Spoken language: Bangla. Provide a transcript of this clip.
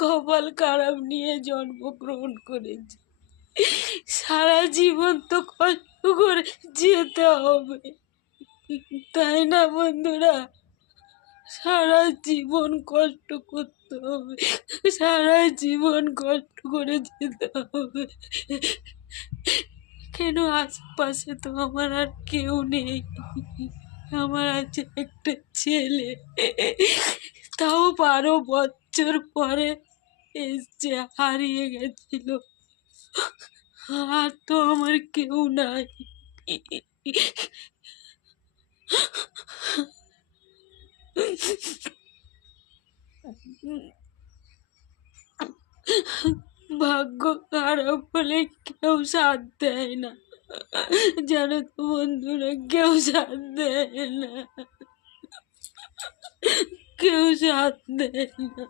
কপাল খারাপ নিয়ে জন্মগ্রহণ করেছি। সারা জীবন তো কষ্ট করে যেতে হবে, তাই না বন্ধুরা? সারা জীবন কষ্ট করতে হবে, সারা জীবন কষ্ট করে যেতে হবে। কেন আশেপাশে তো আমার আর কেউ নেই, আমার আছে একটা ছেলে, তাও 12 বছর পরে এসছে, হারিয়ে গেছিল। আর তো আমার কেউ নাই। ভাগ্য খারাপ হলে কেউ সাথ দেয় না, জানো তো বন্ধুরা, কেউ সাথ দেয় না, কেউ সাথ দেয় না।